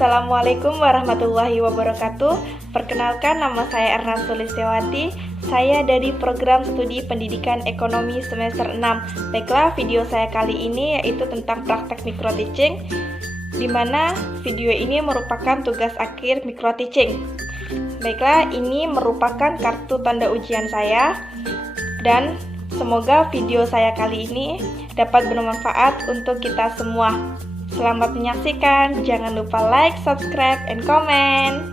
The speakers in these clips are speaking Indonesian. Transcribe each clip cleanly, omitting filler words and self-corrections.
Assalamualaikum warahmatullahi wabarakatuh. Perkenalkan, nama saya Erna Sulistiawati. Saya dari program studi pendidikan ekonomi semester 6. Baiklah, video saya kali ini yaitu tentang praktek micro teaching, di mana video ini merupakan tugas akhir micro teaching. Baiklah, ini merupakan kartu tanda ujian saya, dan semoga video saya kali ini dapat bermanfaat untuk kita semua. Selamat menyaksikan, jangan lupa like, subscribe, and comment.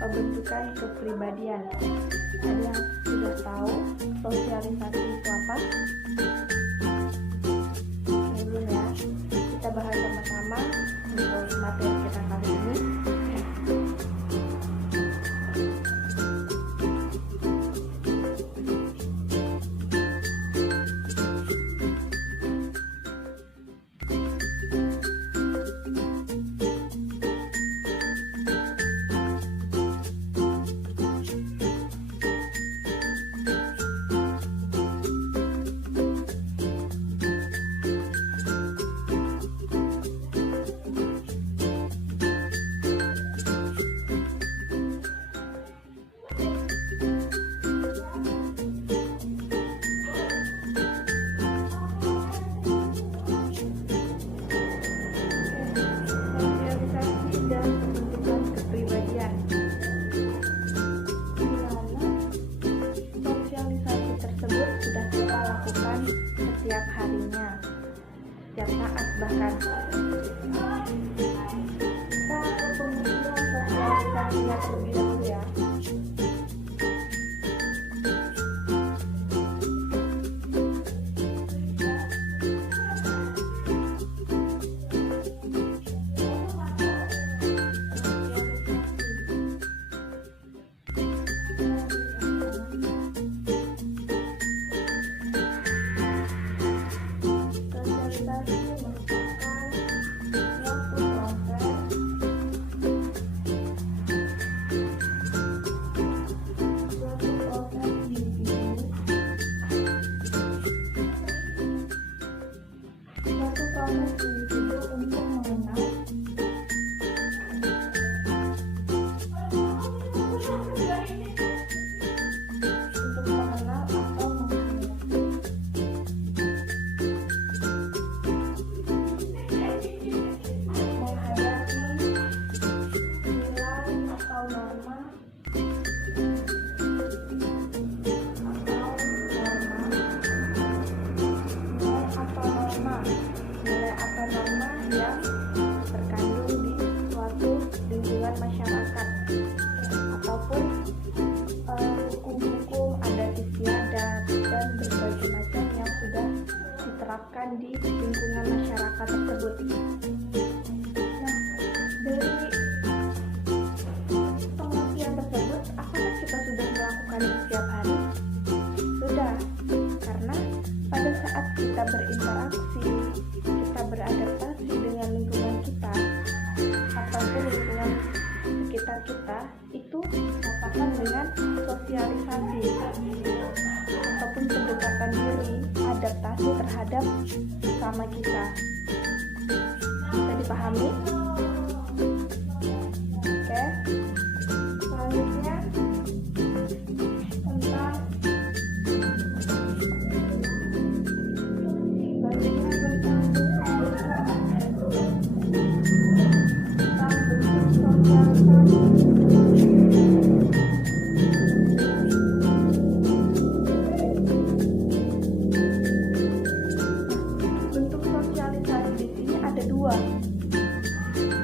Pembentukan kepribadian. Ada yang sudah tahu sosialisasi itu apa? Oke, belum ya? Kita bahas sama-sama untuk materi kita kali ini. Setiap harinya, setiap saat bahkan. Kita ke pengertian sosialisasinya terlebih dahulu ya. diterapkan di lingkungan masyarakat tersebut. Nah, dari pengertian tersebut, apakah kita sudah melakukan setiap hari? Sudah, karena pada saat kita berinteraksi, kita beradaptasi dengan lingkungan kita ataupun lingkungan sekitar kita, itu dikatakan dengan sosialisasi ataupun pendekatan diri, adaptasi terhadap sesama kita. Bisa dipahami? Oke. Selanjutnya tentang bentuk sosialisasi di sini ada dua,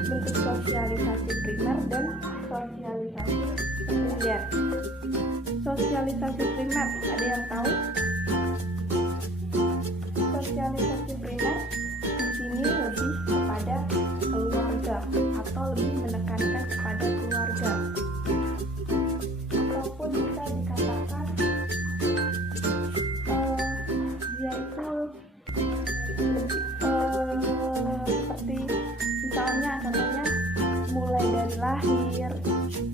bentuk sosialisasi primer dan sosialisasi sekunder. Sosialisasi primer, ada yang tahu? Sosialisasi primer di sini lebih kepada keluarga atau lebih menekankan kepada keluarga, ataupun bisa dikatakan dia itu seperti misalnya contohnya mulai dari lahir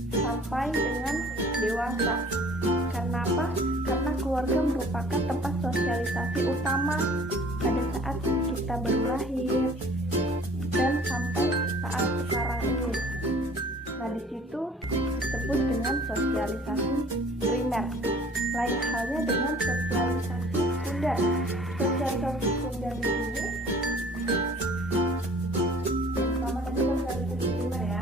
sampai dengan dewasa. Karena apa? Karena keluarga merupakan tempat sosialisasi utama pada saat kita baru lahir dan sampai saat sekarang ini. Nah, di situ disebut dengan sosialisasi primer. Lain halnya dengan sosialisasi sekunder. Sosialisasi sekunder di sini sama tadi sosialisasi primer ya.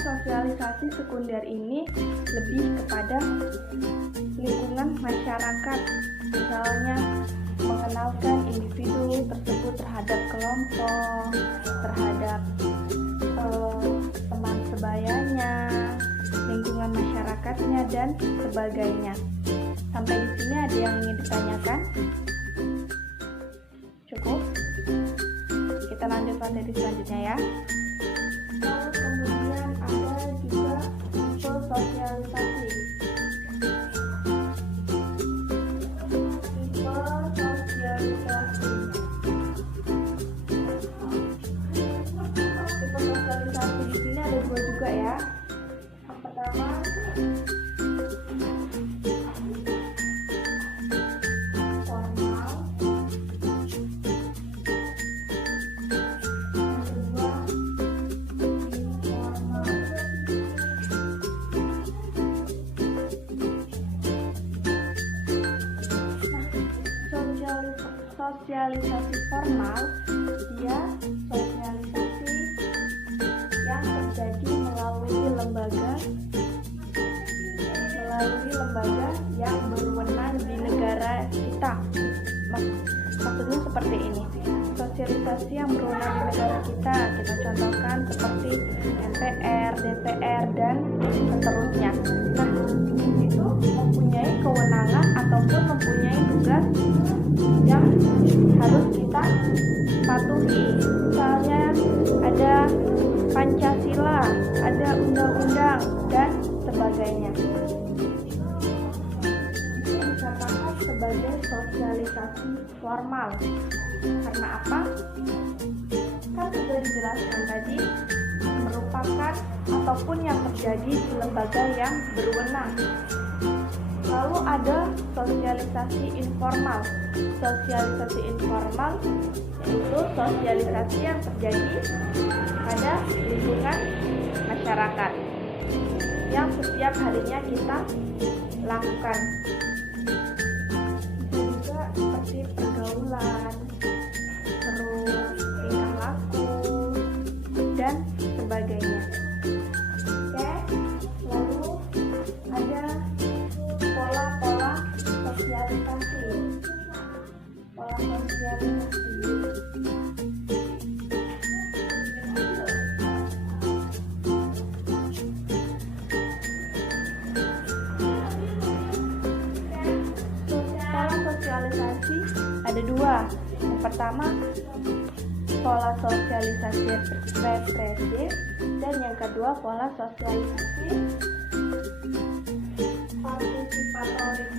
Sosialisasi sekunder ini lebih kepada lingkungan masyarakat, misalnya mengenalkan individu tersebut terhadap kelompok, terhadap teman sebayanya, lingkungan masyarakatnya, dan sebagainya. Sampai di sini ada yang ingin ditanyakan? Cukup? Kita lanjut materi selanjutnya ya. Lalu kemudian ada juga tipe sosialisasi. Tipe sosialisasi. Tipe sosialisasi di sini ada dua juga ya. Yang pertama formal. Sosialisasi formal, dia sosialisasi yang terjadi melalui lembaga yang berwenang di negara kita. Maksudnya seperti ini. Sosialisasi yang berwenang di negara kita contohkan seperti MPR, DPR, dan seterusnya. Nah, itu mempunyai kewenangan ataupun mempunyai tugas yang harus kita patuhi. Misalnya ada Pancasila, ada undang-undang, dan sebagainya. Ini dikatakan sebagai sosialisasi formal. Karena apa? Kan sudah dijelaskan tadi, merupakan ataupun yang terjadi di lembaga yang berwenang. Lalu ada sosialisasi informal. Sosialisasi informal yaitu sosialisasi yang terjadi pada lingkungan masyarakat yang setiap harinya kita lakukan. Bisa juga seperti pergaulan, terus pola sosialisasi. Sosialisasi ada dua. Yang pertama, pola sosialisasi represif, dan yang kedua pola sosialisasi partisipatoris.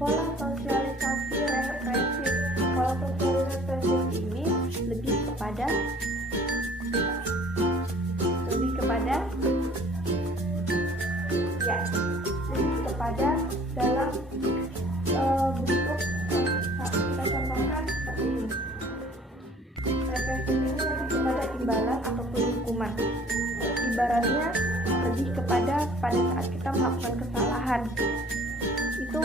Pola sosialisasi represif. Pola sosialisasi represif ini lebih kepada dalam bentuk kita contohkan seperti ini. Represif ini lebih kepada imbalan ataupun hukuman. Ibaratnya lebih kepada pada saat kita melakukan kesalahan itu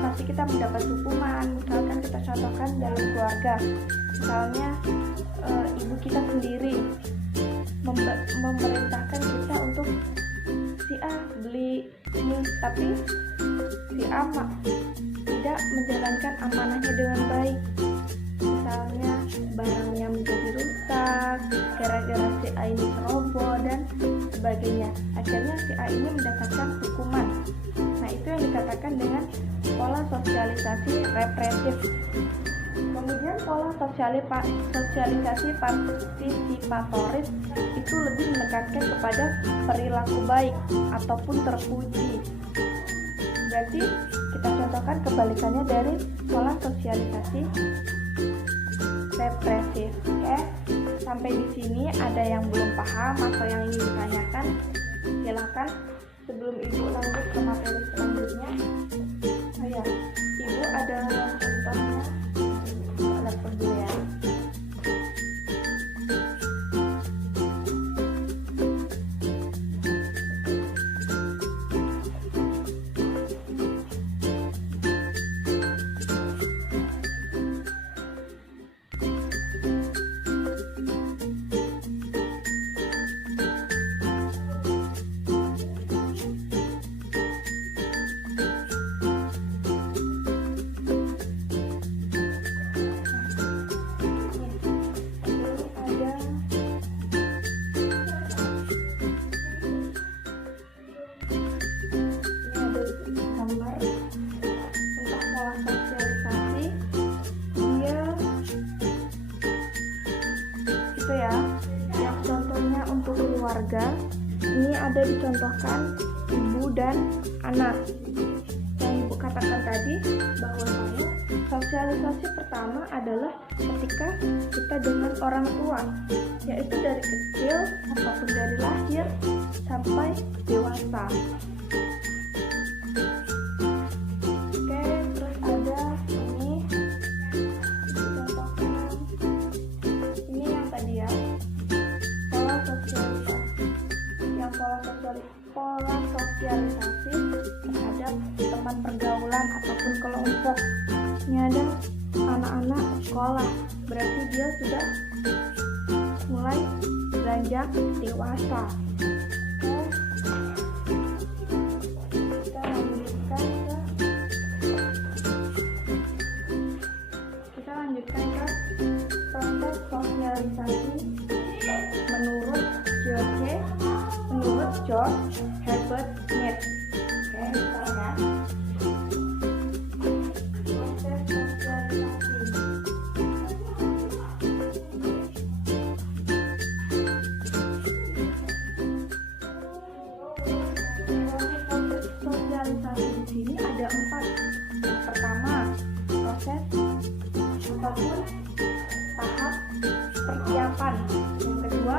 pasti kita mendapat hukuman. Misalkan kita contohkan dalam keluarga, misalnya ibu kita sendiri memerintahkan kita untuk si A beli ini, tapi si A tidak menjalankan amanahnya dengan baik. Misalnya barangnya menjadi rusak gara-gara si A ini ceroboh dan sebagainya. Akhirnya si A ini mendapatkan hukuman. Nah, itu yang dikatakan dengan pola sosialisasi represif. Kemudian pola sosialisasi partisipatoris itu lebih menekankan kepada perilaku baik ataupun terpuji. Berarti kita contohkan kebalikannya dari pola sosialisasi represif. Oke, sampai di sini ada yang belum paham atau yang ingin ditanyakan? Silakan sebelum Ibu lanjut ke materi selanjutnya. Oh ya, Ibu ada contohnya. Lapor dulu ya. Keluarga ini ada dicontohkan ibu dan anak. Yang Ibu katakan tadi bahwasanya sosialisasi pertama adalah ketika kita dengan orang tua, yaitu dari kecil ataupun dari lahir sampai dewasa. Oke, terus ada ini dicontohkan, ini yang tadi ya, pola sosialisasi terhadap teman pergaulan ataupun kelompok. Ini ada anak-anak sekolah, berarti dia sudah mulai beranjak dewasa. Kita lanjutkan ke proses sosialisasi menurut George Herbert Mead. Oke, misalnya proses sosialisasi. Proses sosialisasi di sini ada 4. Yang pertama, proses ataupun tahap persiapan. Yang kedua,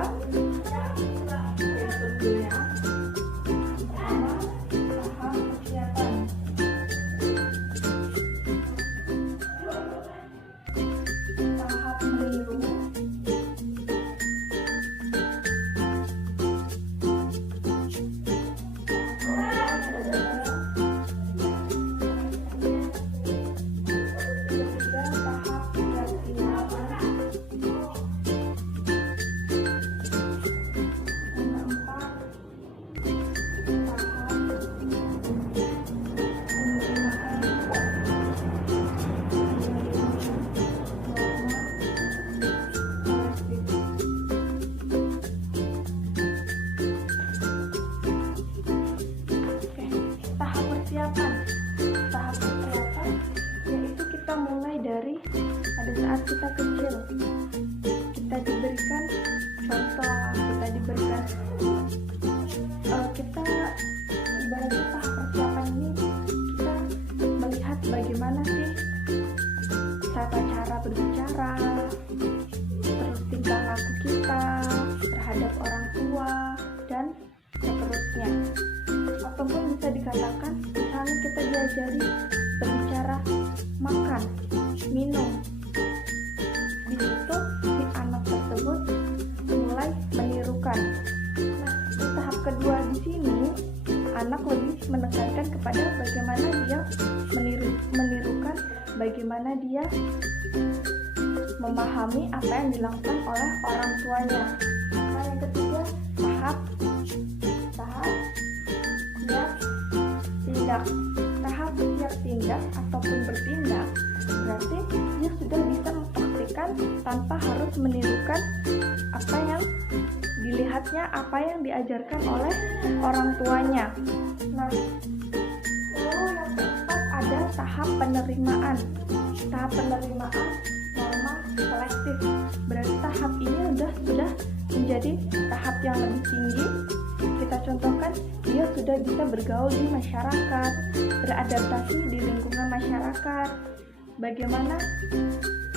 persiapan. Tahap persiapan yaitu kita mulai dari pada saat kita kecil. Kita diberikan contoh, kita diberikan kita ibaratnya tahap persiapan ini kita melihat bagaimana sih tata cara berbicara, terus tingkah laku kita terhadap orang tua dan seterusnya. Ataupun bisa dikatakan misalnya kita diajari berbicara makan, minum. Di situ si anak tersebut mulai menirukan. Nah, di tahap kedua di sini anak lebih menekankan kepada bagaimana dia menirukan, bagaimana dia memahami apa yang dilakukan oleh orang tuanya. Nah, yang ketiga tahap siap tindak. Tahap siap tindak ataupun bertindak berarti dia sudah bisa mempraktikkan tanpa harus menirukan apa yang dilihatnya, apa yang diajarkan oleh orang tuanya. Nah, lalu yang keempat ada tahap penerimaan. Tahap penerimaan norma selektif. Berarti tahap ini sudah menjadi tahap yang lebih tinggi. Kita contohkan, dia sudah bisa bergaul di masyarakat, beradaptasi di lingkungan masyarakat, bagaimana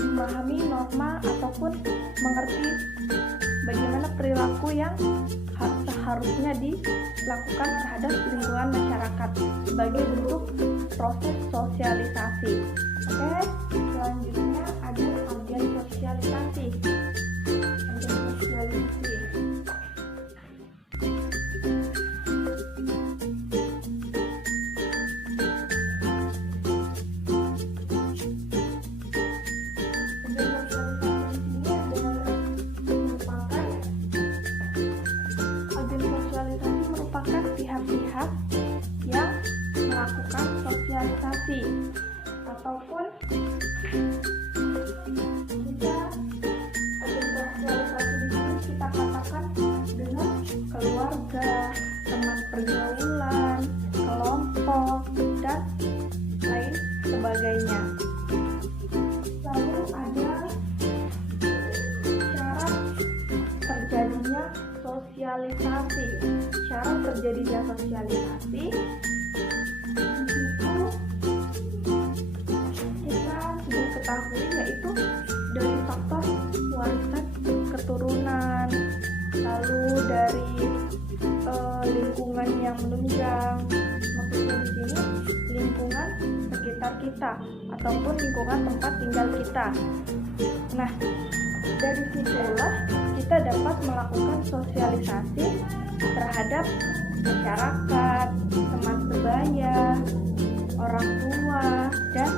memahami norma ataupun mengerti bagaimana perilaku yang seharusnya dilakukan terhadap lingkungan masyarakat sebagai bentuk proses sosialisasi. Oke, selanjutnya ada agen sosialisasi. Agen sosialisasi. Pihak-pihak yang melakukan sosialisasi ataupun kita agen sosialisasi di sini kita katakan dengan keluarga, teman pergaulan, kelompok dan lain sebagainya. Lalu ada syarat terjadinya sosialisasi. Syarat terjadinya sosialisasi itu kita sudah ketahui, yaitu dari faktor warisan keturunan, lalu dari lingkungan yang menunjang. Maksudnya di sini lingkungan sekitar kita ataupun lingkungan tempat tinggal kita. Nah, dari situlah kita dapat melakukan sosialisasi terhadap masyarakat, teman sebaya, orang tua, dan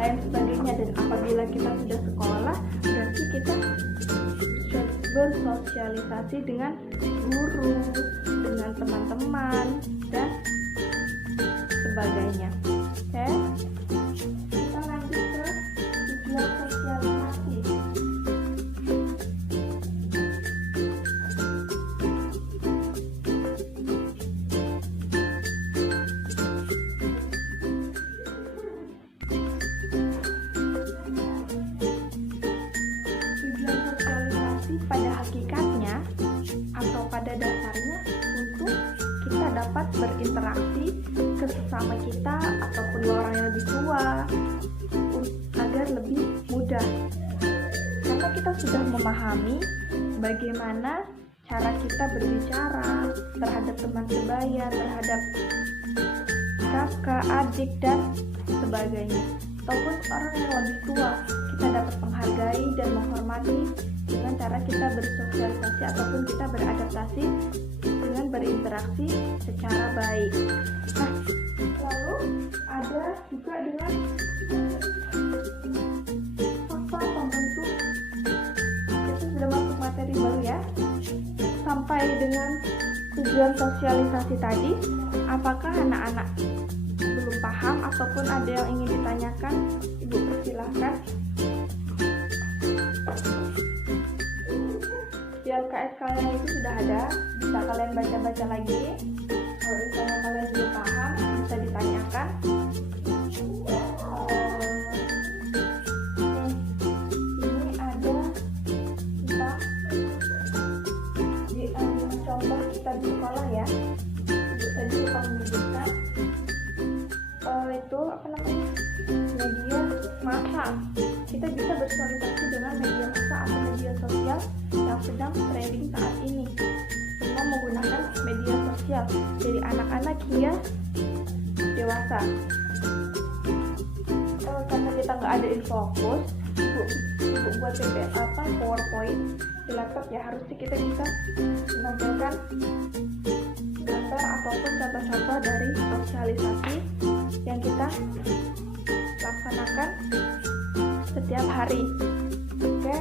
lain sebagainya. Dan apabila kita sudah sekolah, berarti kita bersosialisasi dengan guru, dengan teman-teman, dan sebagainya. Oke, kita lanjut ke tujuan sosialisasi. Pada hakikatnya atau pada dasarnya untuk kita dapat berinteraksi ke sesama kita ataupun orang yang lebih tua agar lebih mudah, karena kita sudah memahami bagaimana cara kita berbicara terhadap teman sebaya, terhadap kakak, adik, dan sebagainya, ataupun orang yang lebih tua. Kita dapat menghargai dan menghormati dengan cara kita bersosialisasi ataupun kita beradaptasi dengan berinteraksi secara baik. Nah, lalu ada juga dengan faktor pembentuk. Itu sudah masuk materi baru ya. Sampai dengan tujuan sosialisasi tadi, apakah anak-anak belum paham ataupun ada yang ingin ditanyakan? Ibu persilahkan. Di LKS kalian itu sudah ada, bisa kalian baca-baca lagi. Kalau misalnya kalian belum paham, bisa ditanya usia dewasa. Karena kita nggak ada InfoFocus, ibu buat PowerPoint di laptop ya, harusnya kita bisa menampilkan gambar ataupun contoh-contoh dari sosialisasi yang kita laksanakan setiap hari. Oke,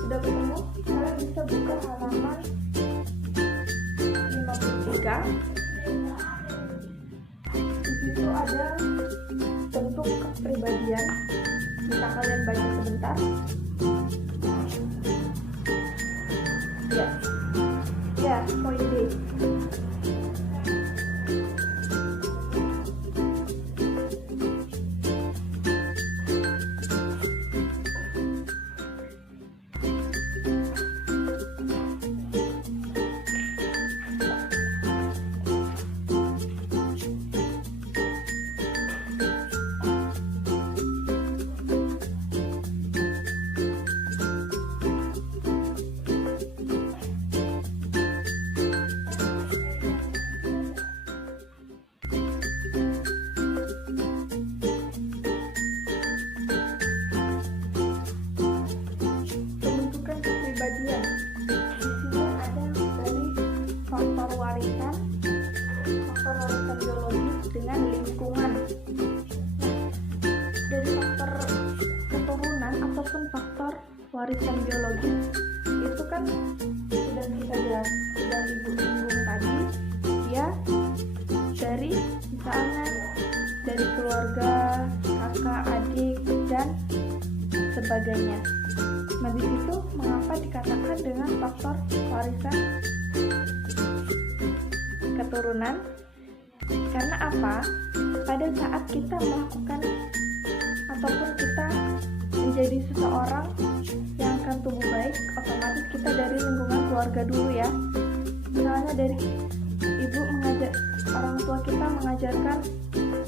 sudah ketemu? Kalian bisa buka halaman 53. Di situ ada bentuk kepribadian. Bisa kalian baca sebentar. Ya, poin D. Kepribadian. Di sini ada dari faktor warisan biologis dengan lingkungan. Dari faktor keturunan ataupun faktor warisan biologis itu kan sudah ibu singgung tadi, ya, dari misalnya dari keluarga, kakak, adik, dan sebagainya. Nah, di situ mengapa dikatakan dengan faktor warisan keturunan? Karena apa? Pada saat kita melakukan ataupun kita menjadi seseorang yang akan tumbuh baik, otomatis kita dari lingkungan keluarga dulu ya. Misalnya dari orang tua kita mengajarkan,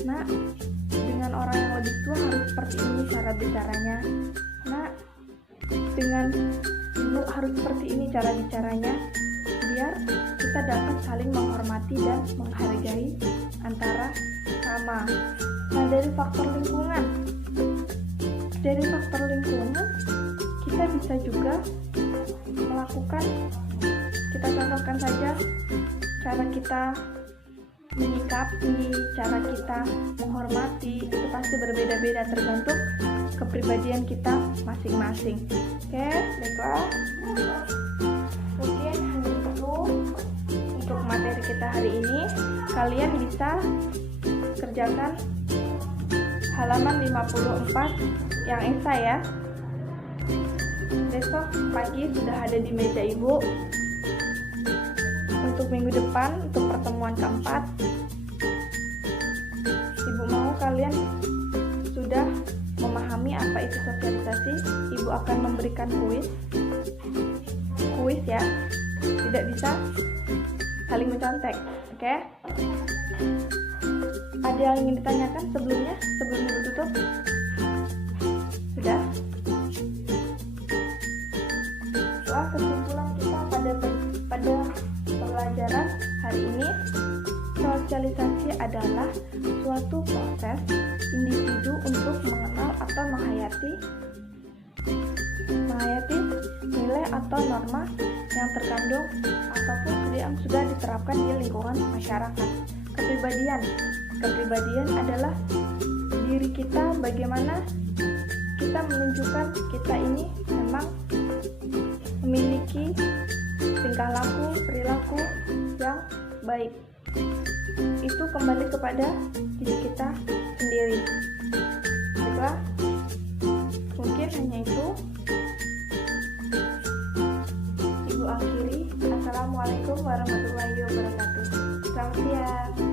nah, dengan orang yang lebih tua harus seperti ini cara bicaranya. Nah, dengan ibu harus seperti ini cara bicaranya, biar kita dapat saling menghormati dan menghargai antara sama. Nah, dari faktor lingkungan kita bisa juga melakukan, kita contohkan saja cara kita menyikapi, cara kita menghormati, itu pasti berbeda-beda tergantung kepribadian kita masing-masing. Oke, baiklah. Mungkin hanya itu untuk materi kita hari ini. Kalian bisa kerjakan halaman 54 yang esai ya. Besok pagi sudah ada di meja ibu. Untuk minggu depan, untuk pertemuan keempat, ibu mau kalian sudah memahami apa itu sosialisasi. Ibu akan memberikan kuis ya, tidak bisa saling mencontek. Oke? Ada yang ingin ditanyakan sebelum ibu tutup? Sudah? Wah, kesimpulan kita pada pelajaran hari ini, sosialisasi adalah suatu proses individu untuk mengenal atau menghayati nilai atau norma yang terkandung ataupun yang sudah diterapkan di lingkungan masyarakat. Kepribadian adalah diri kita, bagaimana kita menunjukkan kita ini memang memiliki tingkah laku, perilaku yang baik. Itu kembali kepada diri kita sendiri. Baiklah, mungkin hanya itu. Ibu akhiri. Assalamualaikum warahmatullahi wabarakatuh. Selamat siang.